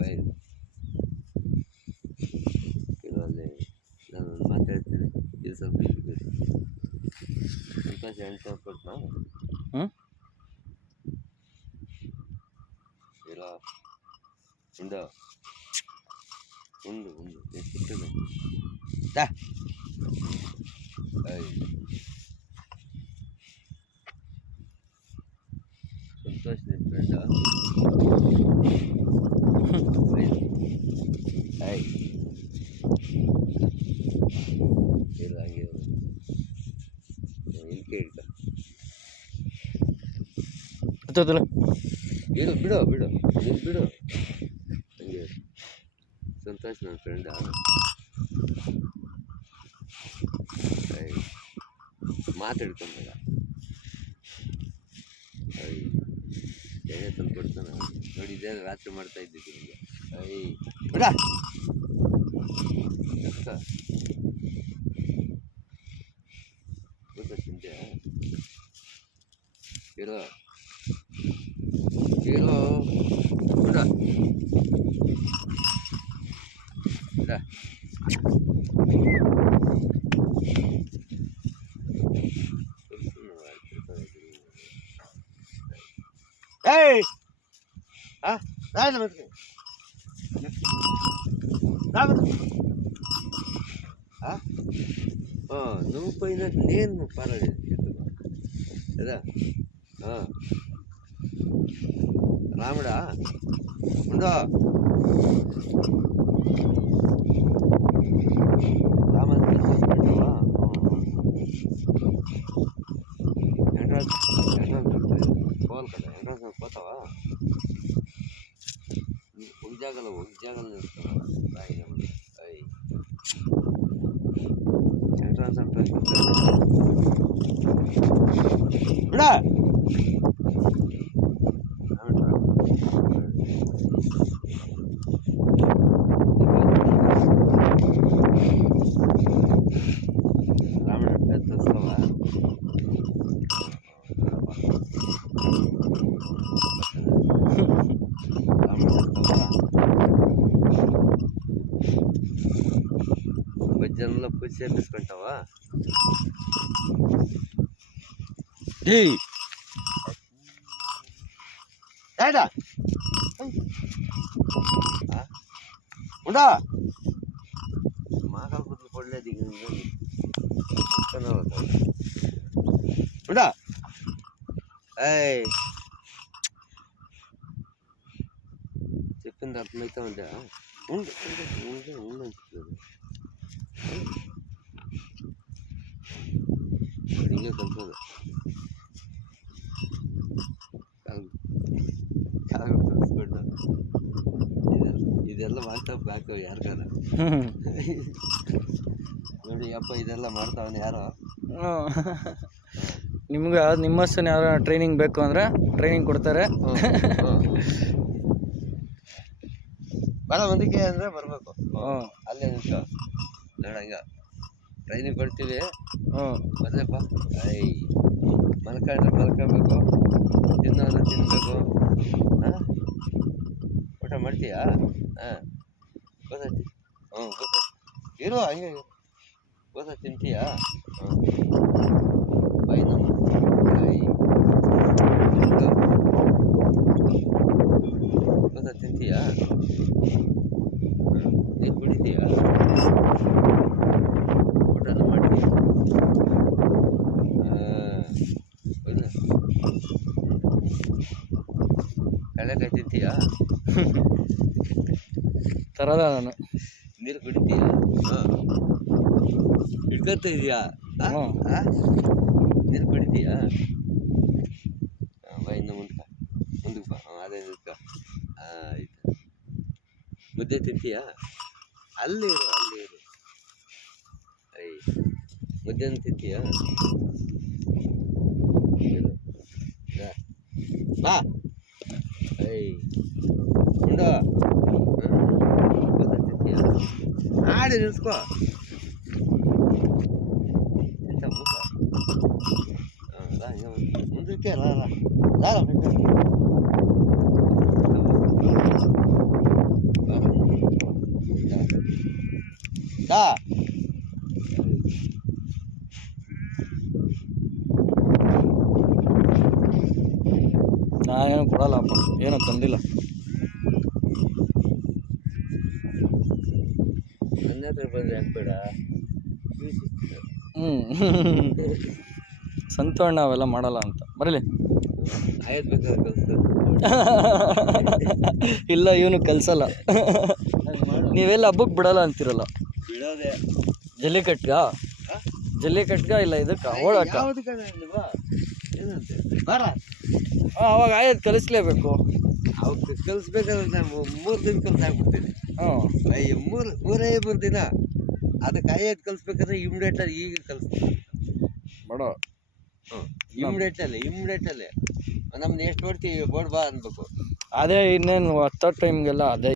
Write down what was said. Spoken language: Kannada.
ಬೈಲ್ ಕೆಲವಲ್ಲಿ ನಾನು ಮಾತಾಡ್ತೀನಿ ಇದು ಸ್ವಲ್ಪ ಸಂತೋಷ ಹೇಳ್ತಾ ಕೊಡ್ತಾ ಇಲ್ಲ ಉಂಡು ಉಂಡು ಉಂಡು ಎಷ್ಟು ಸಂತೋಷ್ ನಿನ್ನ ಫ್ರೆಂಡ ಇಲ್ಲ ಹಂಗೆ ಇಲ್ಕೆ ಇಡ್ಕ ಏನು ಬಿಡು ಬಿಡು ನೀನು ಬಿಡು ಹಂಗೆ ಸಂತೋಷ್ ನನ್ನ ಫ್ರೆಂಡ ಮಾತಾಡ್ಕೊಂಬೇಡ ಎಣ್ಣೆ ತಂದು ಕೊಡ್ತಾನ ನೋಡಿ ಇದೇ ರಾತ್ರಿ ಮಾಡ್ತಾ ಇದ್ದಿದ್ದು ನಿಮಗೆ ಬಿಡ ಗೊತ್ತಾ ತಿಂದೆ ಇರೋ ಇರೋ ಬಿಡ ಬಿಡ ಏಯ್ ನಾನು ಬರ್ತೀನಿ నువ్వు పోయినట్టు నేను పర్వాలేదు కదా రాముడా ఉండో రామన్ ఎంట్రన్స్ పోవాలి కదా ఎంట్రన్స్ పోతావా ఉద్యోగాలు చేస్తావా ఎంట్రన్స్ అంటే రాముడు పెద్ద వస్తావా భజనలో పూజ చేపించుకుంటావా ఉండಾ మాకల్ బుద్ధులు పడలేదు ఉండಾ చెప్పింది అర్థమవుతా ఉందా ఉండు ఉండు ఉండు చెప్పలేదు ಹಿಂಗೆ ಕಲ್ಸೋದು ಕಲಿಸ್ಕೊಂಡು ಇದೆಲ್ಲ ವಾಟ್ಸಪ್ ಹಾಕೋ ಯಾರಿಗಾರ ನೋಡಿ ಅಪ್ಪ ಇದೆಲ್ಲ ಮಾಡ್ತಾವನು ಯಾರೋ ನಿಮ್ಗೆ ನಿಮ್ಮಷ್ಟು ಯಾರು ಟ್ರೈನಿಂಗ್ ಬೇಕು ಅಂದರೆ ಟ್ರೈನಿಂಗ್ ಕೊಡ್ತಾರೆ ಭಾಳ ಮಂದಿಗೆ ಅಂದರೆ ಬರಬೇಕು ಅಲ್ಲೇ ನಿಂತು ನೋಡಂಗ ಟ್ರೈನಿಂಗ್ ಕೊಡ್ತೀವಿ ಬರ್ರಪ್ಪ ಮಲ್ಕೊಂಡ್ರೆ ಮಲ್ಕೊಬೇಕು ತಿನ್ನೋದು ತಿನ್ನಬೇಕು ಊಟ ಮಾಡ್ತೀಯಾ ಗೊತ್ತೈತಿ ಗೊತ್ತಾಯ್ತು ಇರು ಹಂಗೆ ಗೊತ್ತಾ ತಿಂತೀಯಾ ಬೈ ನಮ್ಮ ಗೊತ್ತಾ ತಿಂತೀಯಾ ನೀರು ಕುಡಿತೀಯಾ ಊಟನೂ ಮಾಡ್ತೀಯ ಕಡಲೆಕಾಯಿ ತಿಂತೀಯಾ ತರದ ನಾನು ನೀರು ಕುಡಿತೀಯಾ ಹಿಡ್ಕೊತ ಇದೆಯಾ ನೀರು ಕುಡಿತೀಯಾ ಬಾ ಇನ್ನು ಮುಂದಕ್ಕೆ ಬಾ ಅದೇ ನಿಲ್ಕ ಆಯ್ತು ಮುದ್ದೆ ತಿಂತೀಯಾ ಅಲ್ಲಿ ಇರು ಮುದ್ದೆನ ತಿಂತೀಯಾ ಬಾ ಉಂಡು ತಿಂತೀಯಾ ಆಡಿ ನಿಲ್ಸ್ಕೋ ತಿಂತ ಮೂಕ ಮುಂದಕ್ಕೆ ಅಲ್ಲ ಆಯ್ತಾ? ನಾನೇನು ಕೊಡಲ್ಲಪ್ಪ, ಏನೂ ತಂದಿಲ್ಲ. ನನ್ನ ಹತ್ರ ಬಂದರೆ ಹಾಕ್ಬೇಡ. ಸಂತೋಣ ಅವೆಲ್ಲ ಮಾಡಲ್ಲ ಅಂತ ಬರಲಿ. ಆಯ್ತು ಬೇಕಾದ್ರೆ ಕಲಿಸ್ತಾರೆ. ಇಲ್ಲ, ಇವನು ಕಲ್ಸಲ್ಲ. ನೀವೆಲ್ಲ ಹಬ್ಬಕ್ಕೆ ಬಿಡಲ್ಲ ಅಂತಿರಲ್ಲ. ಬಿಡೋದೆ ಜಲ್ಲಿಕಟ್ಗ ಇಲ್ಲ ಇದಕ್ಕೆ ಓಡಾಕ. ಏನಂತೆ ಬಾರ ಅವಾಗ ಆಯ್ತು ಕಲಿಸ್ಲೇಬೇಕು. ಅವ್ರು ಕಲಿಸ್ಬೇಕಾದ್ರೆ ನಾನು 3 ದಿನ ಕಲ್ಸಾಕ್ಬಿಡ್ತೀನಿ. ಅಯ್ಯೋ 3 ದಿನ ಅದಕ್ಕೆ ಆಯ್ತು ಕಲಿಸ್ಬೇಕಾದ್ರೆ ಇಮ್ಮಿಡಿಯೇಟಾಗಿ ಈಗ ಕಲಿಸ್ತೀನಿ ಬೇಡ. ಇಮ್ಮಿಡಿಯೇಟಲ್ಲಿ ನಮ್ದು ಎಷ್ಟು ಹೊಡ್ತೀವಿ ಬೋರ್ಡ್ ಬಾ ಅನ್ಬೇಕು. ಅದೇ ಇನ್ನೇನು 10 ಟೈಮ್ಗೆಲ್ಲ ಅದೇ.